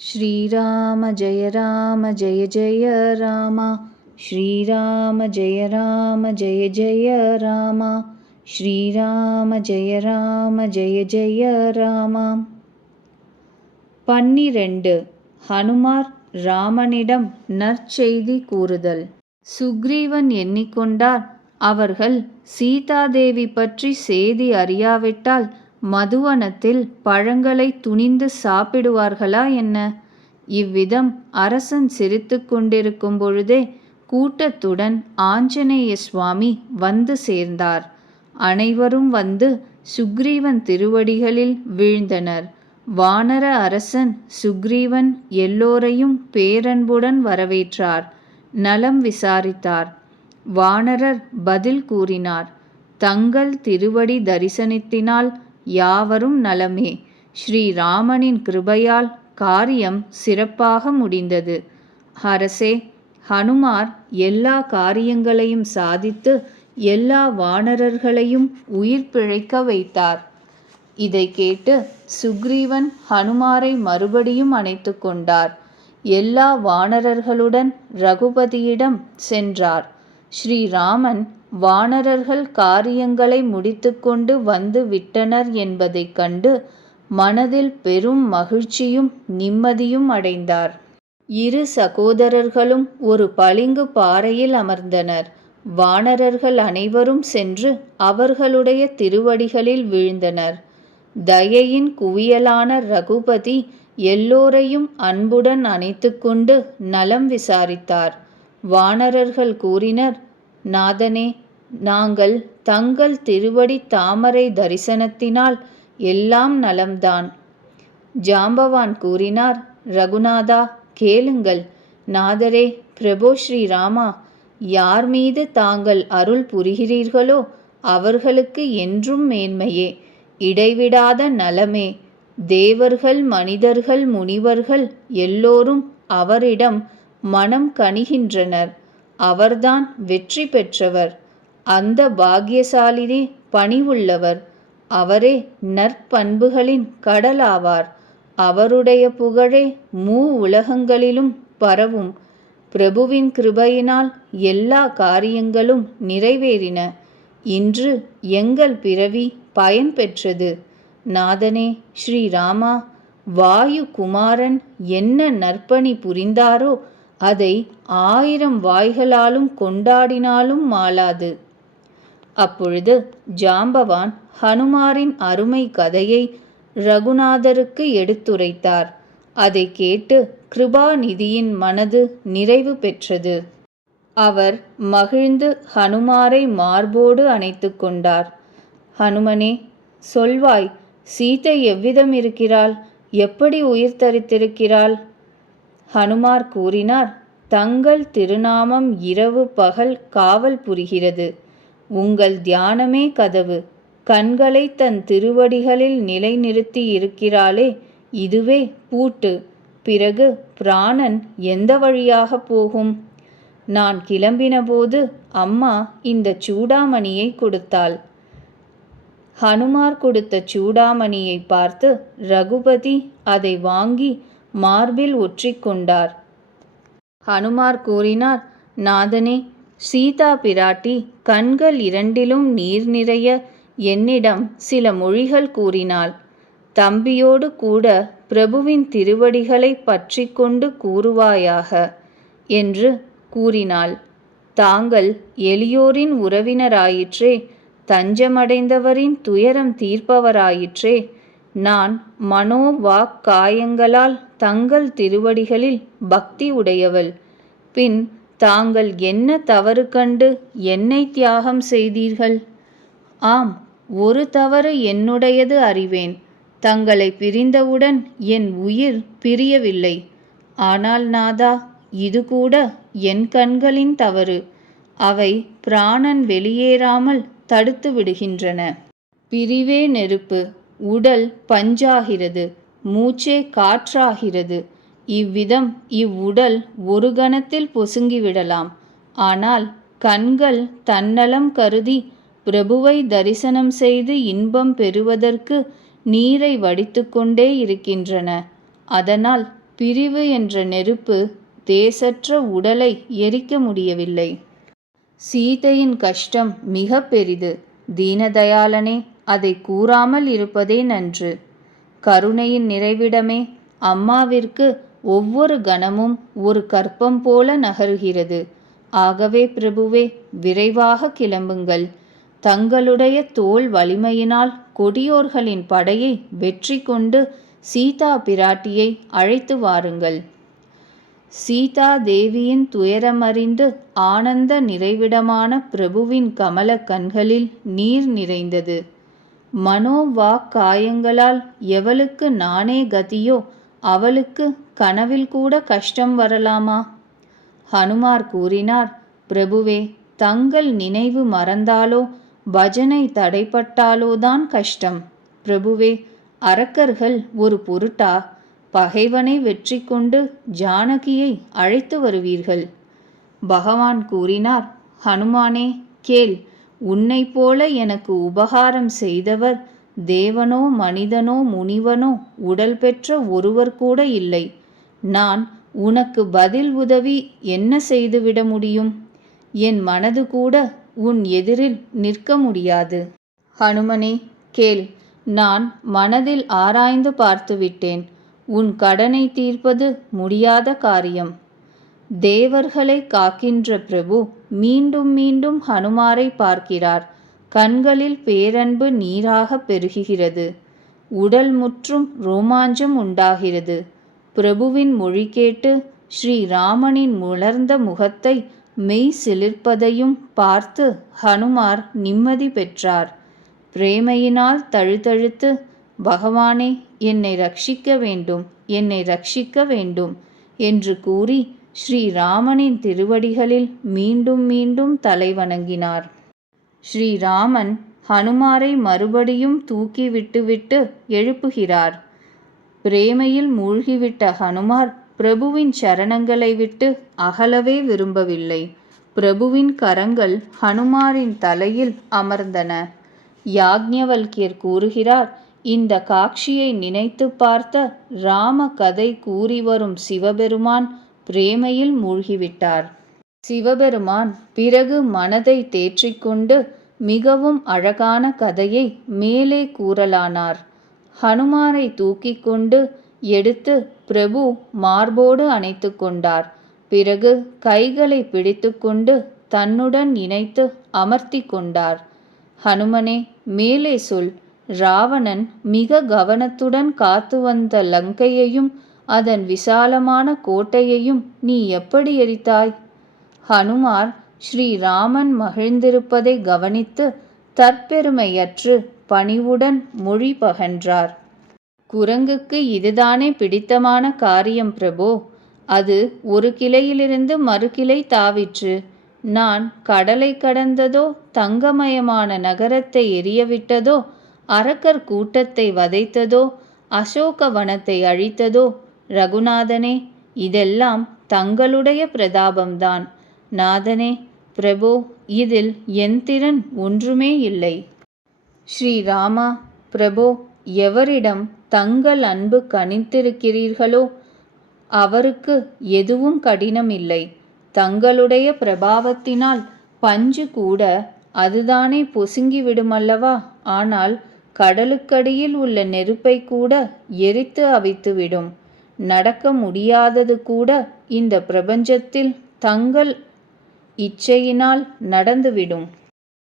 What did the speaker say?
श्रीराम जय राम जय जय राम श्रीराम जय राम जय जय राम श्रीराम जय राम जय जय राम பன்னிரண்டு ஹனுமார் ராமனிடம் நற்செய்தி கூறுதல் சுக்ரீவன் எண்ணிக்கொண்டார் அவர்கள் சீதாதேவி பற்றி செய்தி அறியாவிட்டால் மதுவனத்தில் பழங்களை துணிந்து சாப்பிடுவார்களா என்ன? இவ்விதம் அரசன் சிரித்து கொண்டிருக்கும் பொழுதே கூட்டத்துடன் ஆஞ்சநேய சுவாமி வந்து சேர்ந்தார். அனைவரும் வந்து சுக்ரீவன் திருவடிகளில் வீழ்ந்தனர். வானர அரசன் சுக்ரீவன் எல்லோரையும் பேரன்புடன் வரவேற்றார். நலம் விசாரித்தார். வானரர் பதில் கூறினார். தங்கள் திருவடி தரிசனத்தினால் யாவரும் நலமே. ஸ்ரீராமனின் கிருபையால் காரியம் சிறப்பாக முடிந்தது. அரசே ஹனுமார் எல்லா காரியங்களையும் சாதித்து எல்லா வானரர்களையும் உயிர் பிழைக்க வைத்தார். இதை கேட்டு சுக்ரீவன் ஹனுமாரை மறுபடியும் அணைத்து கொண்டார். எல்லா வானரர்களுடன் ரகுபதியிடம் சென்றார். ஸ்ரீராமன் வானரர்கள் காரியங்களை முடித்துக்கொண்டு வந்து விட்டனர் என்பதைக் கண்டு மனதில் பெரும் மகிழ்ச்சியும் நிம்மதியும் அடைந்தார். இரு சகோதரர்களும் ஒரு பளிங்கு பாறையில் அமர்ந்தனர். வானரர்கள் அனைவரும் சென்று அவர்களுடைய திருவடிகளில் வீழ்ந்தனர். தயையின் குவியலான ரகுபதி எல்லோரையும் அன்புடன் அணைத்துக்கொண்டு நலம் விசாரித்தார். வானரர்கள் கூறினர் நாதனே நாங்கள் தங்கள் திருவடி தாமரை தரிசனத்தினால் எல்லாம் நலம்தான். ஜாம்பவான் கூறினார் ரகுநாதா கேளுங்கள். நாதரே பிரபோ ஸ்ரீராமா யார் மீது தாங்கள் அருள் புரிகிறீர்களோ அவர்களுக்கு என்றும் மேன்மையே. இடைவிடாத நலமே. தேவர்கள் மனிதர்கள் முனிவர்கள் எல்லோரும் அவரிடம் மனம் கணிகின்றனர் அவர்தான் வெற்றி பெற்றவர். அந்த பாக்கியசாலினே பணிவுள்ளவர். அவரே நற்பண்புகளின் கடலாவார். அவருடைய புகழே மூ உலகங்களிலும் பரவும். பிரபுவின் கிருபையினால் எல்லா காரியங்களும் நிறைவேறின. இன்று எங்கள் பிறவி பயன் பெற்றது நாதனே ஸ்ரீராமா வாயு குமாரன் என்ன நற்பணி புரிந்தாரோ அதை ஆயிரம் வாய்களாலும் கொண்டாடினாலும் மாளாது. அப்பொழுது ஜாம்பவான் ஹனுமாரின் அருமை கதையை ரகுநாதருக்கு எடுத்துரைத்தார். அதை கேட்டு கிருபாநிதியின் மனது நிறைவு பெற்றது. அவர் மகிழ்ந்து ஹனுமாரை மார்போடு அணைத்து கொண்டார். ஹனுமனே சொல்வாய் சீதை எவ்விதம் இருக்கிறாள்? எப்படி உயிர் தரித்திருக்கிறாள்? ஹனுமார் கூறினார் தங்கள் திருநாமம் இரவு பகல் காவல் புரிகிறது. உங்கள் தியானமே கதவு. கண்களை தன் திருவடிகளில் நிலைநிறுத்தி இருக்கிறாளே இதுவே பூட்டு. பிறகு பிராணன் எந்த வழியாக போகும்? நான் கிளம்பினபோது அம்மா இந்த சூடாமணியை கொடுத்தாள். ஹனுமார் கொடுத்த சூடாமணியை பார்த்து ரகுபதி அதை வாங்கி மார்பில் ஒற்றிக்கொண்டார் ஹனுமார் கூறினார் நாதனே சீதா பிராட்டி கண்கள் இரண்டிலும் நீர் நிறைய. என்னிடம் சில மொழிகள் கூறினாள். தம்பியோடு கூட பிரபுவின் திருவடிகளை பற்றி கொண்டு கூறுவாயாக என்று கூறினாள். தாங்கள் எளியோரின் உறவினராயிற்றே தஞ்சமடைந்தவரின் துயரம் தீர்ப்பவராயிற்றே நான் மனோ வாக் காயங்களால் தங்கள் திருவடிகளில் பக்தி உடையவள். பின் தாங்கள் என்ன தவறு கண்டு என்னை தியாகம் செய்தீர்கள்? ஆம் ஒரு தவறு என்னுடையது அறிவேன். தங்களை பிரிந்தவுடன் என் உயிர் பிரியவில்லை. ஆனால் நாதா இது கூட என் கண்களின் தவறு. அவை பிராணன் வெளியேறாமல் தடுத்து விடுகின்றன. பிரிவே நெருப்பு உடல் பஞ்சாகிறது மூச்சே காற்றாகிறது. இவ்விதம் இவ்வுடல் ஒரு கணத்தில் பொசுங்கிவிடலாம். ஆனால் கண்கள் தன்னலம் கருதி பிரபுவை தரிசனம் செய்து இன்பம் பெறுவதற்கு நீரை வடித்துக்கொண்டே இருக்கின்றன. அதனால் பிரிவு என்ற நெருப்பு தேசற்ற உடலை எரிக்க முடியவில்லை. சீதையின் கஷ்டம் மிக பெரிது. தீனதயாளனே அதை கூறாமல் இருப்பதே நன்று. கருணையின் நிறைவிடமே அம்மாவிற்கு ஒவ்வொரு கணமும் ஒரு கற்பம் போல நகர்கிறது. ஆகவே பிரபுவே விரைவாக கிளம்புங்கள். தங்களுடைய தோல் வலிமையினால் கொடியோர்களின் படையை வெற்றி கொண்டு சீதா பிராட்டியை அழைத்து வாருங்கள். சீதா தேவியின் துயரமறிந்து ஆனந்த நிறைவிடமான பிரபுவின் கமல கண்களில் நீர் நிறைந்தது. மனோவாக் காயங்களால் எவளுக்கு நானே கதியோ அவளுக்கு கனவில் கூட கஷ்டம் வரலாமா? ஹனுமார் கூறினார் பிரபுவே தங்கள் நினைவு மறந்தாலோ பஜனை தடைப்பட்டாலோதான் கஷ்டம். பிரபுவே அரக்கர்கள் ஒரு பொருட்டா? பகைவனை வெற்றி கொண்டு ஜானகியை அழைத்து வருவீர்கள். பகவான் கூறினார் ஹனுமானே கேள். உன்னை போல எனக்கு உபகாரம் செய்தவர் தேவனோ மனிதனோ முனிவனோ உடல் பெற்ற ஒருவர் கூட இல்லை. நான் உனக்கு பதில் உதவி என்ன செய்துவிட முடியும்? என் மனது கூட உன் எதிரில் நிற்க முடியாது. ஹனுமனே கேள். நான் மனதில் ஆராய்ந்து பார்த்துவிட்டேன் உன் கடனை தீர்ப்பது முடியாத காரியம். தேவர்களை காக்கின்ற பிரபு மீண்டும் மீண்டும் ஹனுமாரை பார்க்கிறார். கண்களில் பேரன்பு நீராக பெருகுகிறது. உடல் முற்றும் ரோமாஞ்சம் உண்டாகிறது. பிரபுவின் மொழி கேட்டு ஸ்ரீராமனின் முளர்ந்த முகத்தை மெய் சிலிர்ப்பதையும் பார்த்து ஹனுமார் நிம்மதி பெற்றார். பிரேமையினால் தழுதழுத்து பகவானே என்னை ரட்சிக்க வேண்டும் என்னை ரட்சிக்க வேண்டும் என்று கூறி ஸ்ரீராமனின் திருவடிகளில் மீண்டும் மீண்டும் தலை வணங்கினார். ஸ்ரீராமன் ஹனுமாரை மறுபடியும் தூக்கி விட்டுவிட்டு எழுப்புகிறார். பிரேமையில் மூழ்கிவிட்ட ஹனுமார் பிரபுவின் சரணங்களை விட்டு அகலவே விரும்பவில்லை. பிரபுவின் கரங்கள் ஹனுமாரின் தலையில் அமர்ந்தன. யாக்ஞவல்கியர் கூறுகிறார் இந்த காட்சியை நினைத்து பார்த்த ராம கதை கூறி வரும் சிவபெருமான் பிரேமையில் மூழ்கிவிட்டார். சிவபெருமான் பிறகு மனதை தேற்றிக்கொண்டு மிகவும் அழகான கதையை மேலே கூறலானார். ஹனுமாரை தூக்கி கொண்டு எடுத்து பிரபு மார்போடு அணைத்து கொண்டார். பிறகு கைகளை பிடித்துக்கொண்டு தன்னுடன் இணைத்து அமர்த்தி கொண்டார். ஹனுமனே மேலே சொல். ராவணன் மிக கவனத்துடன் காத்து வந்த லங்கையையும் அதன் விசாலமான கோட்டையையும் நீ எப்படி எரித்தாய்? ஹனுமார் ஸ்ரீராமன் மகிழ்ந்திருப்பதை கவனித்து தற்பெருமையற்று பணிவுடன் மொழி பகன்றார். குரங்குக்கு இதுதானே பிடித்தமான காரியம் பிரபோ. அது ஒரு கிளையிலிருந்து மறு கிளை தாவிற்று. நான் கடலை கடந்ததோ தங்கமயமான நகரத்தை எரியவிட்டதோ அரக்கர் கூட்டத்தை வதைத்ததோ அசோக வனத்தை அழித்ததோ ரகுநாதனே இதெல்லாம் தங்களுடைய பிரதாபம்தான். நாதனே பிரபோ இதில் என் திறன் ஒன்றுமே இல்லை. ஸ்ரீராமா பிரபோ எவரிடம் தங்கள் அன்பு கணித்திருக்கிறீர்களோ அவருக்கு எதுவும் கடினமில்லை. தங்களுடைய பிரபாவத்தினால் பஞ்சு கூட அதுதானே பொசுங்கி விடுமல்லவா ஆனால் கடலுக்கடியில் உள்ள நெருப்பை கூட எரித்து அவித்துவிடும். நடக்க முடியாதது கூட இந்த பிரபஞ்சத்தில் தங்கள் இச்சையினால் நடந்துவிடும்.